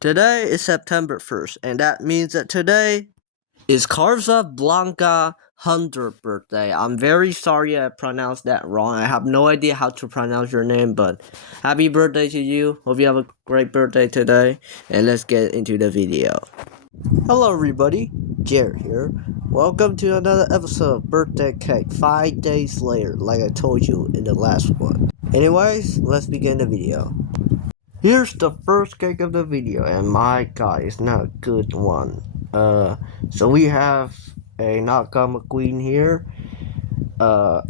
Today is September 1st, and that means that today is Carza Blanca 100th birthday. I'm very sorry I pronounced that wrong. I have no idea how to pronounce your name, but happy birthday to you. Hope you have a great birthday today, and let's get into the video. Hello everybody, Jared here. Welcome to another episode of Birthday Cake 5 days later, like I told you in the last one. Anyways, let's begin the video. Here's the first cake of the video, and my god, it's not a good one. So we have a knockoff McQueen here,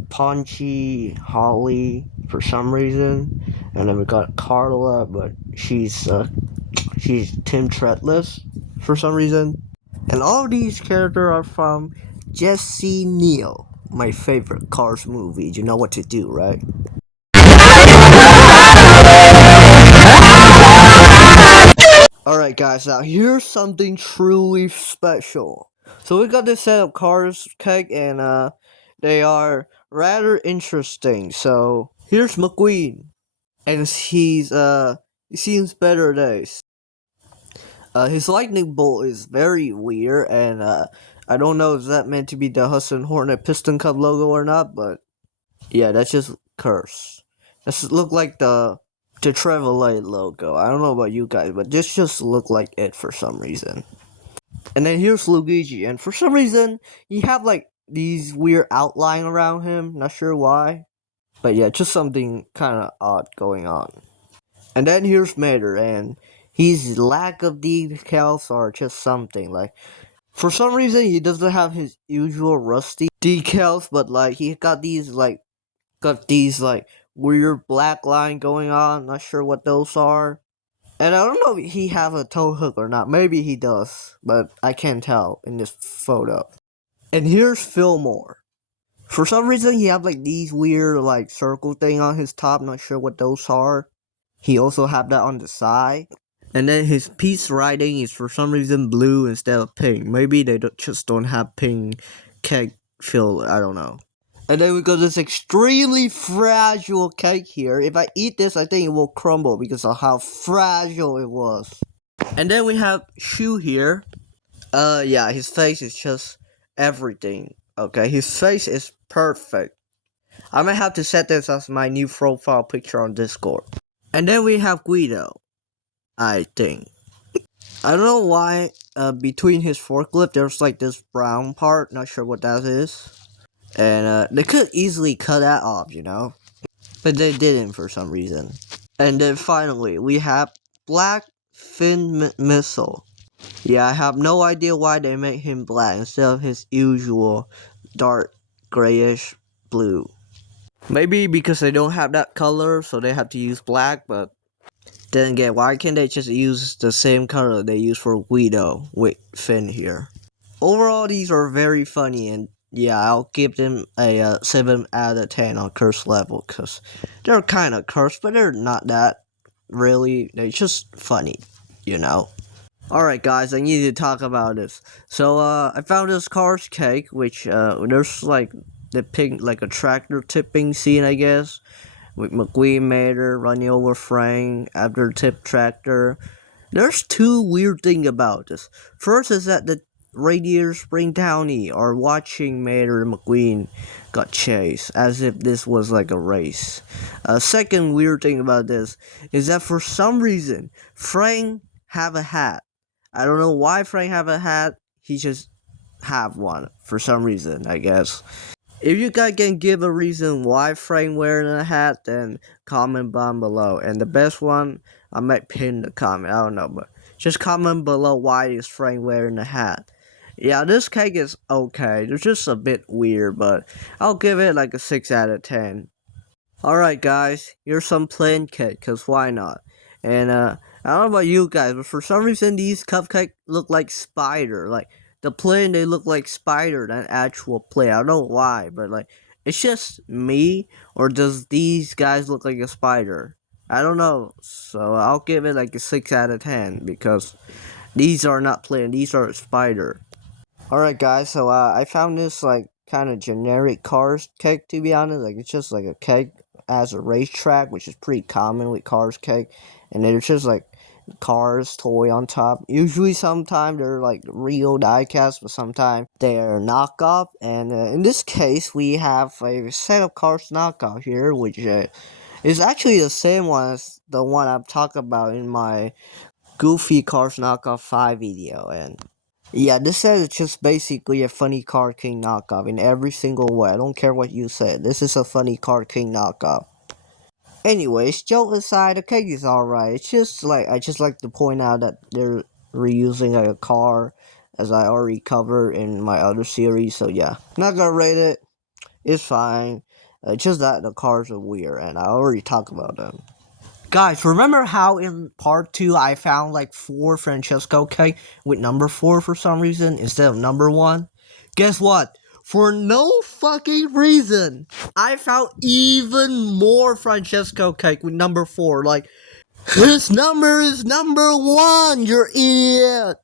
Paunchy Holly for some reason, and then we got Carla, but she's Tim Treadless for some reason, and all these characters are from Jesse Neal, my favorite Cars movie. You know what to do, right? Alright guys, now here's something truly special. So we got this set of cars cake, and they are rather interesting. So here's McQueen, and he seems better days. His lightning bolt is very weird, and I don't know if that meant to be the Hudson Hornet Piston Cup logo or not, but yeah, that's just curse. This look like the Chevrolet logo. I don't know about you guys, but this just look like it for some reason. And then here's Luigi, and for some reason he have like these weird outline around him. Not sure why, but yeah, just something kind of odd going on. And then here's Mater, and his lack of decals are just something like. For some reason he doesn't have his usual rusty decals, but like he got these weird black line going on. Not sure what those are. And I don't know if he have a tow hook or not. Maybe he does, but I can't tell in this photo. And here's Fillmore. For some reason he have like these weird like circle thing on his top. Not sure what those are. He also have that on the side. And then his piece writing is for some reason blue instead of pink. Maybe they just don't have pink cake fill. I don't know. And then we got this extremely fragile cake here. If I eat this, I think it will crumble because of how fragile it was. And then we have Shu here. Yeah, his face is just everything. Okay, his face is perfect. I might have to set this as my new profile picture on Discord. And then we have Guido, I think. I don't know why, between his forklift, there's like this brown part. Not sure what that is. And they could easily cut that off, you know, but they didn't for some reason. And then finally, we have Black Fin Missile. Yeah, I have no idea why they made him black instead of his usual dark grayish blue. Maybe because they don't have that color, so they have to use black, but then again, why can't they just use the same color they use for Guido with Finn here? Overall, these are very funny, and yeah, I'll give them a 7 out of 10 on curse level, because they're kind of cursed, but they're not that, really. They're just funny, you know. Alright guys, I need to talk about this. So, I found this Cars cake, which, there's like, the pink, like a tractor tipping scene, I guess, with McQueen Mater running over Frank after tip tractor. There's two weird things about this. First is that the Radiator Spring Downey are watching Mater and McQueen got chased, as if this was like a race. Second weird thing about this is that for some reason, Frank have a hat. I don't know why Frank have a hat, he just have one, for some reason, I guess. If you guys can give a reason why Frank wearing a hat, then comment down below. And the best one, I might pin the comment, I don't know, but just comment below why is Frank wearing a hat. Yeah, this cake is okay. It's just a bit weird, but I'll give it like a 6 out of 10. Alright guys, here's some plain cake, cause why not? And I don't know about you guys, but for some reason these cupcakes look like spider. Like the plain, they look like spider than actual plain. I don't know why, but like it's just me, or does these guys look like a spider? I don't know. So I'll give it like a 6 out of 10 because these are not plain. These are spider. Alright guys, so I found this like kind of generic Cars cake, to be honest. Like it's just like a cake as a racetrack, which is pretty common with Cars cake. And they're just like Cars toy on top. Usually sometimes they're like real diecast, but sometimes they're knockoff. And in this case, we have a set of Cars knockoff here, which is actually the same one as the one I'm talking about in my Goofy Cars knockoff 5 video. And yeah, this set is just basically a funny Car King knockoff in every single way. I don't care what you said. This is a funny Car King knockoff. Anyways, joke aside, the cake is alright. It's just like, I just like to point out that they're reusing a car, as I already covered in my other series. So yeah, not gonna rate it. It's fine. Just that the cars are weird, and I already talked about them. Guys, remember how in part 2 I found like 4 Francesco cake with number 4 for some reason instead of number 1? Guess what? For no fucking reason, I found even more Francesco cake with number 4. Like, his number is number 1, you idiot!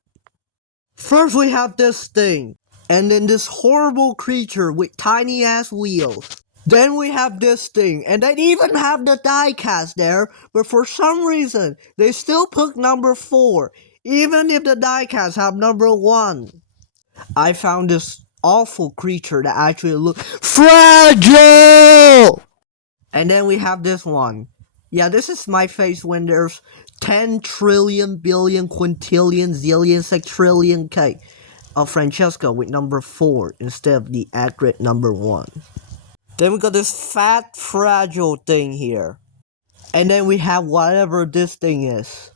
First we have this thing, and then this horrible creature with tiny ass wheels. Then we have this thing, and they even have the diecast there, but for some reason, they still put number 4, even if the diecast have number 1. I found this awful creature that actually looks fragile! And then we have this one. Yeah, this is my face when there's 10 trillion, billion, quintillion, zillion, sextrillion K of Francesco with number 4 instead of the accurate number 1. Then we got this fat, fragile thing here. And then we have whatever this thing is.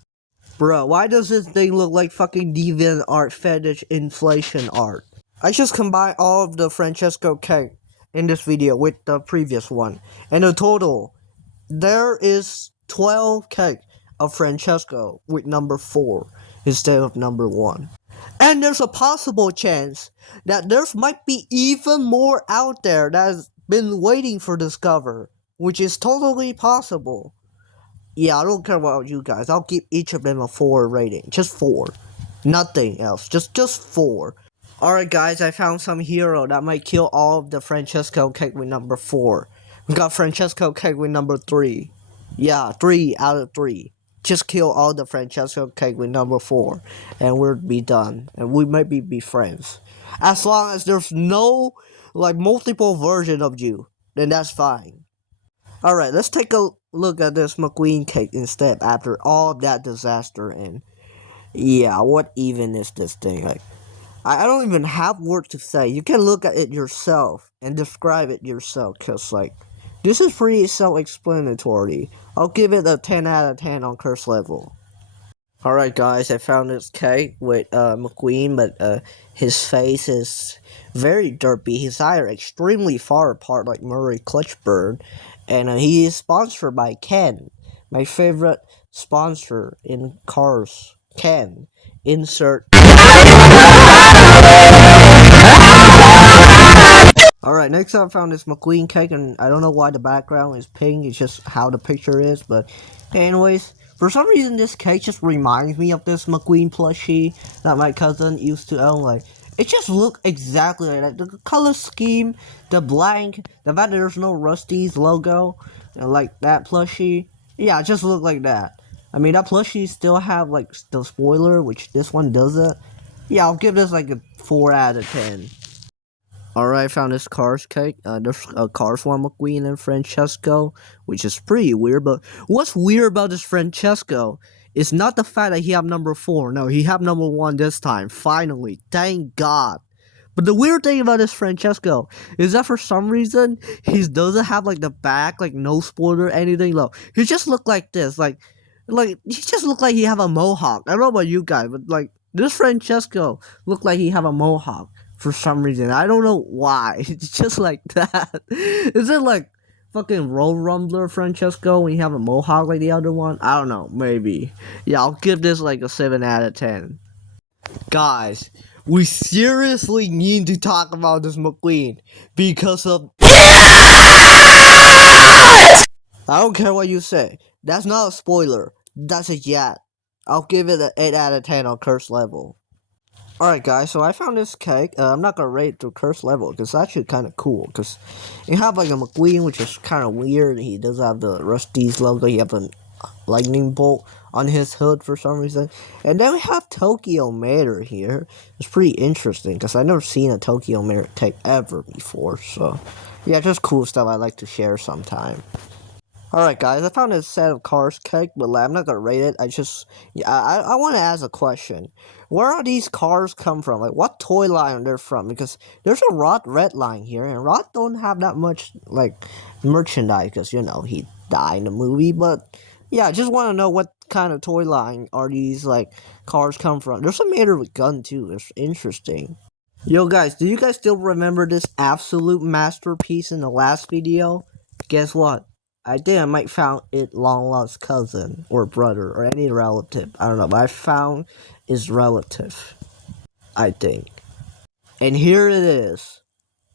Bro, why does this thing look like fucking deviant art fetish inflation art? I just combined all of the Francesco cake in this video with the previous one. And in total, there is 12 cake of Francesco with number 4 instead of number 1. And there's a possible chance that there might be even more out there that has been waiting for discover, which is totally possible. Yeah, I don't care about you guys. I'll give each of them a 4 rating. Just 4. Nothing else. Just 4. Alright guys, I found some hero that might kill all of the Francesco cake with number 4. We got Francesco cake with number 3. Yeah, 3 out of 3. Just kill all the Francesco cake with number 4. And we'll be done. And we maybe be friends. As long as there's no, like, multiple version of you, then that's fine. Alright, let's take a look at this McQueen cake instead after all that disaster. And yeah, what even is this thing? Like, I don't even have words to say. You can look at it yourself and describe it yourself, cause like, this is pretty self-explanatory. I'll give it a 10 out of 10 on curse level. Alright guys, I found this cake with McQueen, but his face is very derpy. His eyes are extremely far apart like Murray Clutchbird. And he is sponsored by Ken, my favorite sponsor in cars. Ken. Insert. Alright, next up I found this McQueen cake, and I don't know why the background is pink, it's just how the picture is, but anyways, for some reason this cake just reminds me of this McQueen plushie that my cousin used to own. Like, it just looked exactly like that. The color scheme, the blank, the fact that there's no Rusty's logo, and like that plushie, yeah, it just looked like that. I mean, that plushie still have like the spoiler, which this one doesn't. Yeah, I'll give this like a 4 out of 10. Alright, I found this Cars cake. There's a Cars one McQueen and Francesco, which is pretty weird. But what's weird about this Francesco is not the fact that he have number 4. No, he have number 1 this time. Finally, thank God. But the weird thing about this Francesco is that for some reason he doesn't have like the back, like no spoiler, anything low. He just look like this, like he just look like he have a mohawk. I don't know about you guys, but like this Francesco look like he have a mohawk. For some reason, I don't know why. It's just like that. Is it like fucking Roll Rumbler Francesco when you have a mohawk like the other one? I don't know, maybe. Yeah, I'll give this like a 7 out of 10. Guys, we seriously need to talk about this McQueen because of... I don't care what you say. That's not a spoiler. That's a yet. I'll give it an 8 out of 10 on curse level. Alright guys, so I found this cake. I'm not gonna rate it to curse level because it's actually kind of cool. Because you have like a McQueen, which is kind of weird. He does have the Rusty's logo. You have a lightning bolt on his hood for some reason. And then we have Tokyo Mater here. It's pretty interesting because I've never seen a Tokyo Mater cake ever before. So yeah, just cool stuff I like to share sometime. Alright guys, I found a set of cars cake, but like, I'm not gonna rate it. I want to ask a question. Where are these cars come from? Like, what toy line they're from? Because there's a Rod Red line here, and Rod don't have that much, like, merchandise, because, you know, he died in the movie, but, yeah, I just want to know what kind of toy line are these, like, cars come from. There's a Mater with gun, too. It's interesting. Yo guys, do you guys still remember this absolute masterpiece in the last video? Guess what? I think I might found it long lost cousin or brother or any relative. I don't know, but I found his relative. I think. And here it is.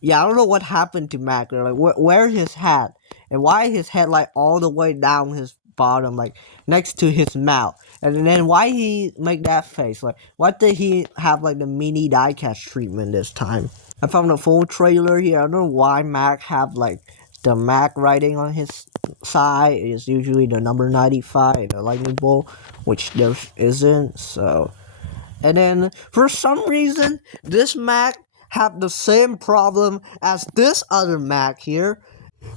Yeah, I don't know what happened to Mac. Like, where's his hat? And why his head like all the way down his bottom, like next to his mouth? And then why he make that face? Like, why did he have like the mini diecast treatment this time? I found a full trailer here. I don't know why Mac have like the Mac writing on his side. It's usually the number 95 in the lightning bolt, which there isn't. So, and then for some reason, this Mac have the same problem as this other Mac here,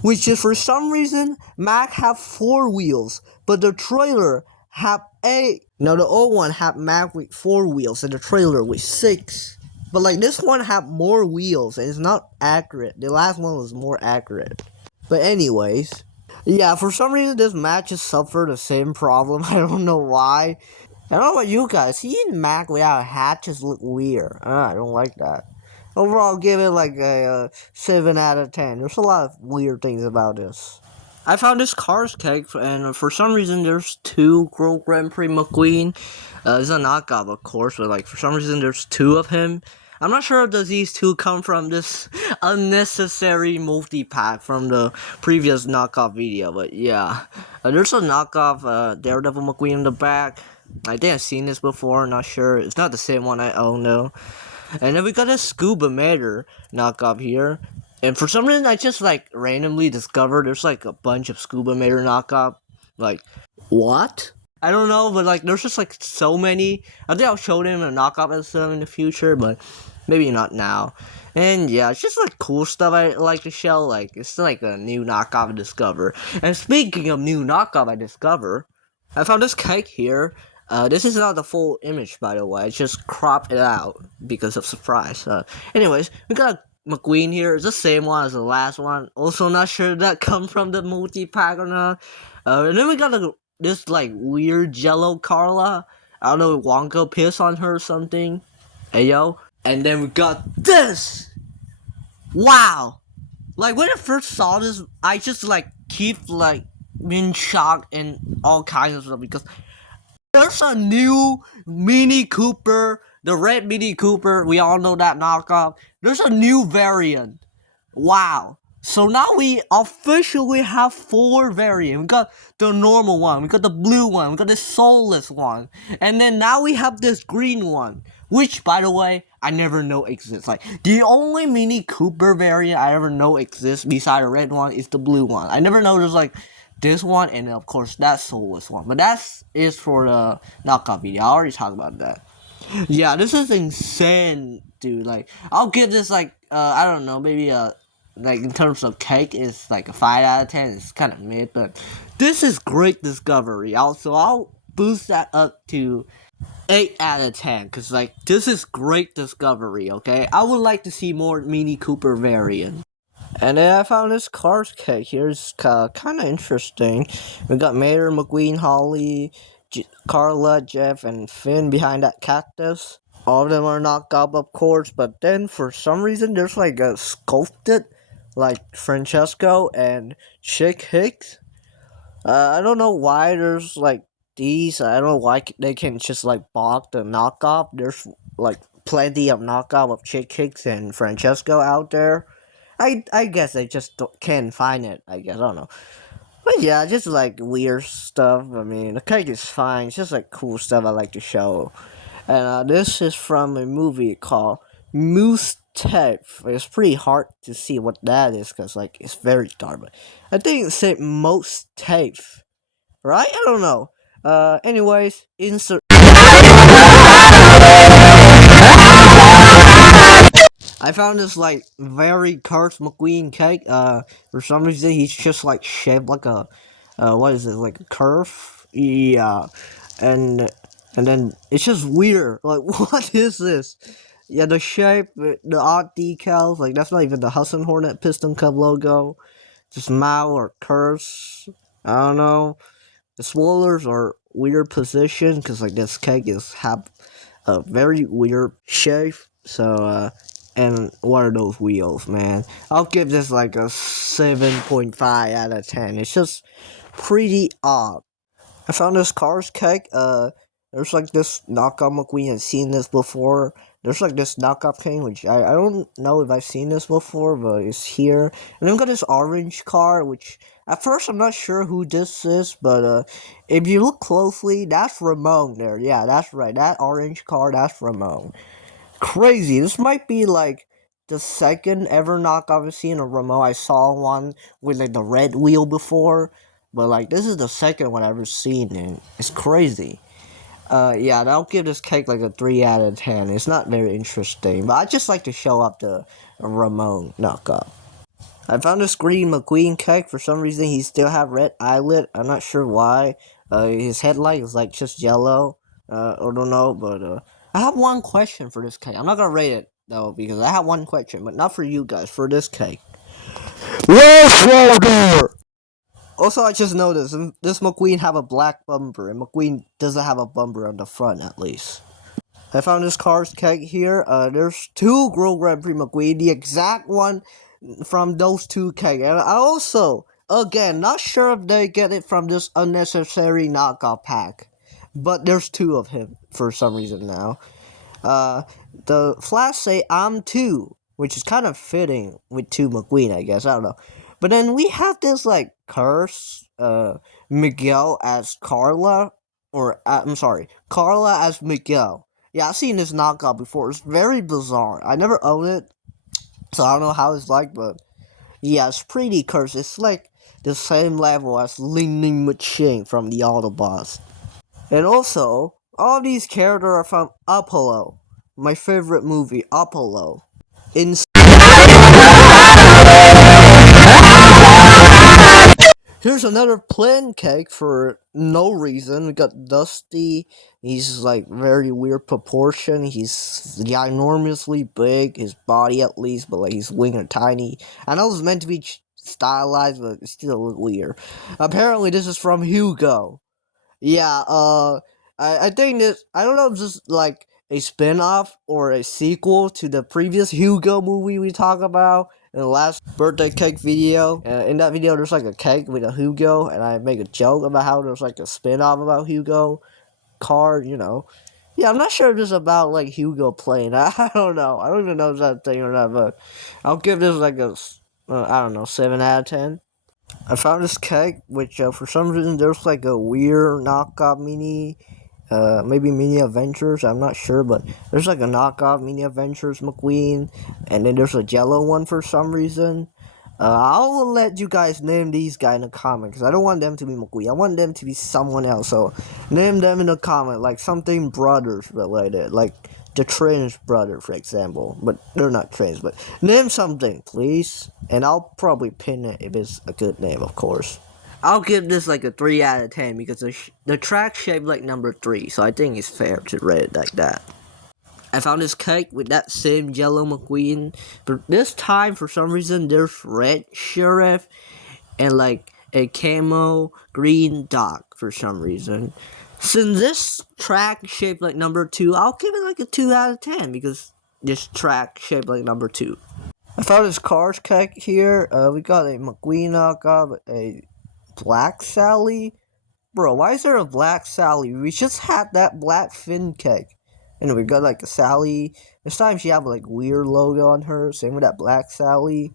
which is for some reason Mac have 4 wheels, but the trailer have 8. Now the old one have Mac with 4 wheels and the trailer with 6. But like this one have more wheels and it's not accurate. The last one was more accurate. But anyways, yeah, for some reason this Mac just suffered the same problem. I don't know why. I don't know about you guys. Seeing Mac without a hat just look weird. I don't like that. Overall, give it like a 7 out of 10. There's a lot of weird things about this. I found this Cars cake, and for some reason, there's 2 Grand Prix McQueen. It's a knockoff, of course, but like for some reason, there's 2 of him. I'm not sure if these 2 come from this unnecessary multi-pack from the previous knockoff video, but yeah. There's a knockoff Daredevil McQueen in the back. I think I've seen this before, not sure. It's not the same one I own though. And then we got a Scuba Mater knockoff here. And for some reason, I just, like, randomly discovered there's, like, a bunch of Scuba Mater knockoff. Like, what? I don't know, but, like, there's just, like, so many. I think I'll show them a knockoff episode in the future, but maybe not now. And, yeah, it's just, like, cool stuff I like to show. Like, it's, like, a new knockoff I discover. And speaking of new knockoff I discover, I found this cake here. This is not the full image, by the way. I just cropped it out because of surprise. Anyways, we got a McQueen here. It's the same one as the last one. Also, not sure if that come from the multi-pack or not. And then we got this, like, weird Jello Carla. I don't know if Wonka pissed on her or something. Hey, yo. And then we got this! Wow! Like, when I first saw this, I just, like, keep, like, being shocked and all kinds of stuff because there's a new Mini Cooper, the red Mini Cooper. We all know that knockoff. There's a new variant. Wow. So now we officially have 4 variants. We got the normal one, we got the blue one, we got the soulless one. And then now we have this green one. Which, by the way, I never know exists. Like, the only Mini Cooper variant I ever know exists beside the red one is the blue one. I never know there's, like, this one, and of course that soulless one. But that is for the knockoff video. I already talked about that. Yeah, this is insane, dude. Like, I'll give this like I don't know, maybe like in terms of cake, it's like a 5 out of 10. It's kind of mid, but this is great discovery. Also, I'll boost that up to 8 out of 10 because like this is great discovery. Okay, I would like to see more Mini Cooper variants. And then I found this Cars cake here. It's kind of interesting. We got Mater, McQueen, Holly, Carla, Jeff, and Finn behind that cactus. All of them are knocked up, of course. But then for some reason, there's like a sculpted, like Francesco and Chick Hicks. I don't know why there's like these. I don't know why they can just like bog the knockoff. There's like plenty of knockoff of Chick Hicks and Francesco out there. I guess I just can't find it, I guess, I don't know. But yeah, just like weird stuff. I mean, the cake is fine, it's just like cool stuff I like to show. And this is from a movie called Moose Tape. It's pretty hard to see what that is, because like, it's very dark. But I think it said Most Tape, right? I don't know. Anyways, insert. I found this like very cursed McQueen cake. For some reason he's just like shaped like a, what is it, like a curve? Yeah, and and then it's just weird. Like, what is this? Yeah, the shape, the odd decals, like that's not even the Hudson Hornet Piston Cup logo. Just mouth or curves. I don't know. The swirlers are weird position because like this cake is have a very weird shape. So and what are those wheels, man? I'll give this like a 7.5 out of 10. It's just pretty odd. I found this Cars cake. There's like this knockoff McQueen. I've seen this before. There's like this knockoff cake, which I don't know if I've seen this before, but it's here. And then we got this orange car, which at first I'm not sure who this is, but if you look closely, that's Ramone there. Yeah, that's right. That orange car, that's Ramone. Crazy. This might be like the second ever knockoff I've seen of Ramone. I saw one with like the red wheel before, but like this is the second one I've ever seen, and it's crazy. Yeah, I'll give this cake like a 3 out of 10. It's not very interesting, but I just like to show up the Ramone knockoff. I found this green McQueen cake. For some reason, he still have red eyelid. I'm not sure why. His headlight is like just yellow. I don't know, but I have one question for this cake. I'm not gonna rate it though because I have one question, but not for you guys. For this cake. Yes, also, I just noticed this McQueen have a black bumper, and McQueen doesn't have a bumper on the front at least. I found this car's cake here. There's two Grill Grand Prix McQueen, the exact one from those two cake. And I also, again, not sure if they get it from this unnecessary knockoff pack, but there's two of him for some reason now. The flash say I'm two, which is kind of fitting with two McQueen, I guess. I don't know. But then we have this like curse, Miguel as Carla, or I'm sorry, Carla as Miguel. Yeah, I've seen this knockoff before. It's very bizarre. I never owned it, so I don't know how it's like, but yeah, it's pretty cursed. It's like the same level as Lightning Machine from the Autobots. And also, all these characters are from Apollo, my favorite movie, Apollo. In Here's another plain cake for no reason. We got Dusty. He's like very weird proportion. He's ginormously big. His body at least, but like his wings are tiny. I know it's meant to be stylized, but it's still a little weird. Apparently, this is from Hugo. Yeah, I think this, I don't know if this is like a spin-off or a sequel to the previous Hugo movie we talked about in the last birthday cake video. In that video, there's like a cake with a Hugo, and I make a joke about how there's like a spin-off about Hugo car, you know. Yeah, I'm not sure if this is about like Hugo playing. I don't know. I don't even know if that's a thing or not, but I'll give this like a, I don't know, 7 out of 10. I found this cake, which for some reason there's like a weird knockoff mini, maybe mini Adventures. I'm not sure, but there's like a knockoff mini Adventures McQueen, and then there's a Jello one for some reason. I'll let you guys name these guys in the comment because I don't want them to be McQueen. I want them to be someone else. So name them in the comment, like something brothers related, like the Trins brother, for example. But they're not Trins. But name something, please, and I'll probably pin it if it's a good name, of course. I'll give this like a 3 out of 10 because the track shaped like number 3, so I think it's fair to rate it like that. I found this cake with that same yellow McQueen, but this time for some reason there's red sheriff and like a camo green dog for some reason. Since this track shaped like number 2, I'll give it like a 2 out of 10 because this track shaped like number 2. I found this Cars cake here. We got a McQueen knockoff, a Black Sally. Bro, why is there a Black Sally? We just had that Black Finn cake. And we got like a Sally. This time she have like weird logo on her. Same with that Black Sally.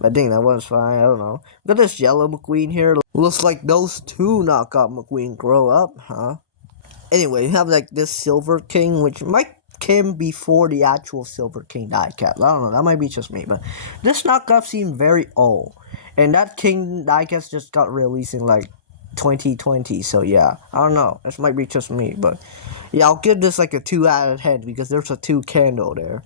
I think that one's fine. I don't know. Got this yellow McQueen here. Looks like those two knockoff McQueen grow up, huh? Anyway, you have like this Silver King, which might came before the actual Silver King diecast. I don't know. That might be just me, but this knockoff seemed very old. And that King diecast just got released in like 2020. So yeah, I don't know. This might be just me, but yeah, I'll give this like a 2 out of 10 because there's a 2 candle there.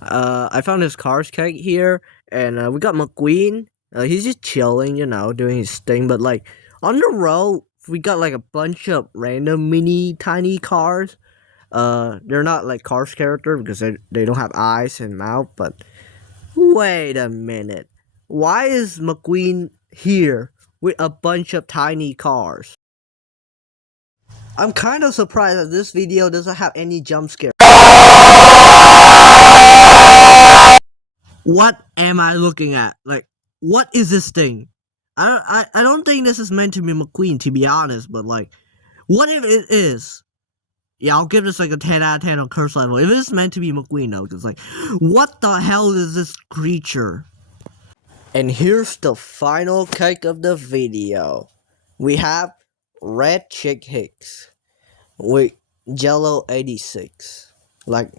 I found his Cars cake here, and we got McQueen. He's just chilling, doing his thing. But like on the road, we got like a bunch of random mini tiny cars. They're not like Cars character because they don't have eyes and mouth. But wait a minute, why is McQueen here with a bunch of tiny cars? I'm kind of surprised that this video doesn't have any jump scare. What am I looking at? Like, what is this thing? I don't think this is meant to be McQueen, to be honest, but like, what if it is? Yeah, I'll give this like a 10 out of 10 on curse level. If it's meant to be McQueen though, because like, what the hell is this creature? And here's the final cake of the video. We have red chick Hicks with Jello 86. Like,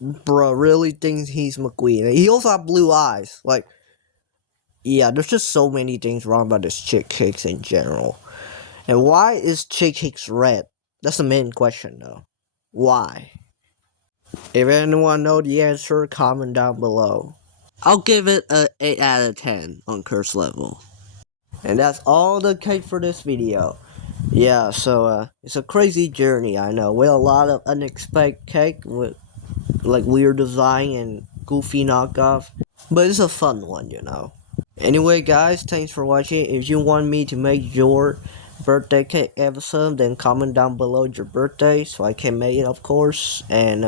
bro really thinks he's McQueen. He also have blue eyes. Like, yeah, there's just so many things wrong about this chick Hicks in general. And why is chick Hicks red? That's the main question though. Why? If anyone know the answer, comment down below. I'll give it a 8 out of 10 on curse level. And that's all the cake for this video. Yeah, so it's a crazy journey, I know, with a lot of unexpected cake with like weird design and goofy knockoff. But it's a fun one, Anyway guys, thanks for watching. If you want me to make your birthday cake episode, then comment down below your birthday so I can make it, of course. And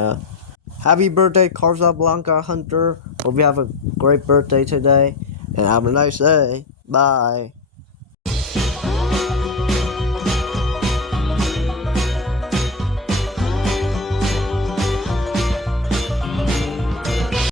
happy birthday, Casablanca Hunter. Hope you have a great birthday today and have a nice day. Bye.